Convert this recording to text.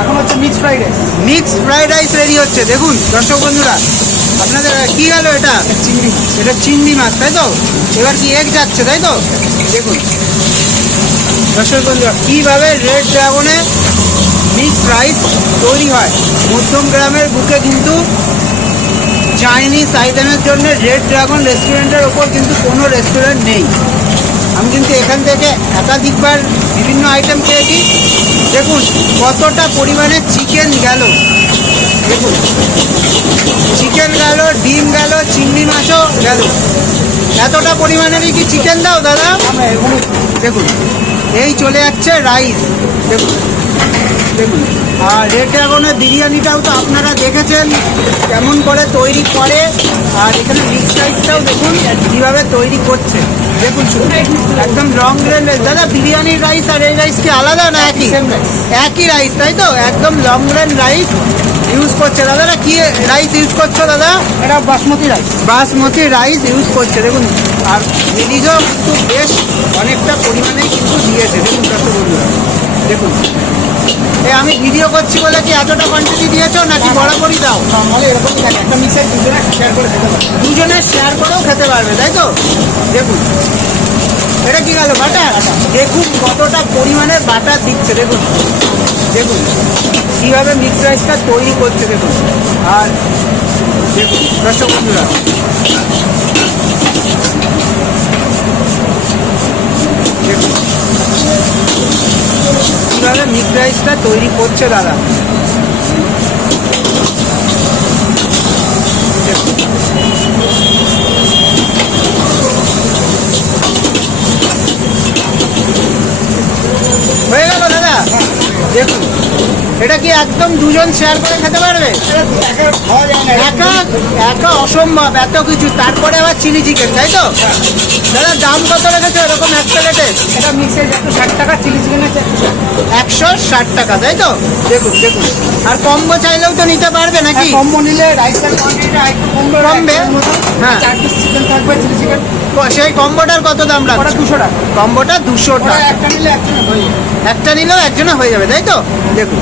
এখন হচ্ছে mix fried rice. Mix fried rice ready হচ্ছে। দেখুন দর্শক বন্ধুরা, আপনাদের কি গেল এটা? চিংড়ি মাছ। এটা চিংড়ি মাছ, তাই তো? এবার কি এগ যাচ্ছে, তাই তো? দেখুন দর্শক বন্ধুরা, কীভাবে রেড ড্রাগনে মিক্স রাইস তৈরি হয়। মধ্যম গ্রামের বুকে কিন্তু চাইনিজ আইটেমের জন্য রেড ড্রাগন রেস্টুরেন্টের ওপর কিন্তু কোনো রেস্টুরেন্ট নেই। আমি কিন্তু এখান থেকে একাধিকবার বিভিন্ন আইটেম খেয়েছি। দেখুন কতটা পরিমাণে চিকেন গেল, দেখুন চিকেন গেল, ডিম গেল, চিংড়ি মাছও গেল। এতটা পরিমাণেরই কি চিকেন দাও দাদা? দেখুন এই চলে যাচ্ছে রাইস, দেখুন দেখুন। আর রেড ড্রাগনের বিরিয়ানিটাও তো আপনারা দেখেছেন কেমন করে তৈরি করে। আর এখানে মিক্স রাইসটাও দেখুন কীভাবে তৈরি করছে। দেখুন শুধু একদম লং গ্রেন রাইস। দাদা বিরিয়ানির রাইস আর এই রাইস কি আলাদা না একই? একই রাইস, তাই তো? একদম লং গ্রেন রাইস ইউজ করছে। দাদারা কি রাইস ইউজ করছো দাদা? এটা basmati rice. Basmati rice use করছে। দেখুন আর রিলিজও কিন্তু বেশ অনেকটা পরিমাণেই কিন্তু দিয়েছে। দেখুন দর্শক বন্ধুরা, দেখুন আমি ভিডিও করছি বলে কি এতটা কোয়ান্টিটি দিয়েছো নাকি বরাবরই দাও? নর্মালি এরকমই থাকে, একটা মিক্সার দুজনে শেয়ার করে খেতে পারে। দুজনে শেয়ার করেও খেতে পারবে, তাই তো? দেখুন এটা কি গেল? বাটার। দেখুন কতটা পরিমাণে বাটার দিচ্ছে। দেখুন দেখুন কীভাবে মিক্স রাইসটা তৈরি করছে। দেখুন আর দেখুন দর্শক বন্ধুরা, দেখুন কীভাবে মিক্স রাইসটা তৈরি করছে দাদা। হয়ে গেল দাদা? দেখুন এটা কি একদম দুজন শেয়ার করে খেতে পারবে? একা একা অসম্ভব এত কিছু, তারপরে আবার চিলি চিকেন, তাই তো? দাদা দাম কত রেখেছো এরকম এক প্লেটে? এটা মিক্সের 160 টাকা, চিলি চিকেন আছে 160 টাকা, তাই তো? দেখুন দেখুন। আর কম্বো চাইলেও তো নিতে পারবে নাকি? কম্বো নিলে রাইসের কোয়ান্টিটিটা একটু কমবে। কমবে? হ্যাঁ। 4 পিস চিকেন থাকবে, চিলি চিকেন। সেই কম্বোটার কত দাম ওটা রাখছো? 200 টাকা। কম্বোটা 200 টাকা। একটা নিলে একজনের হয়ে যাবে। একটা নিলেও একজনে হয়ে যাবে, তাই তো? দেখুন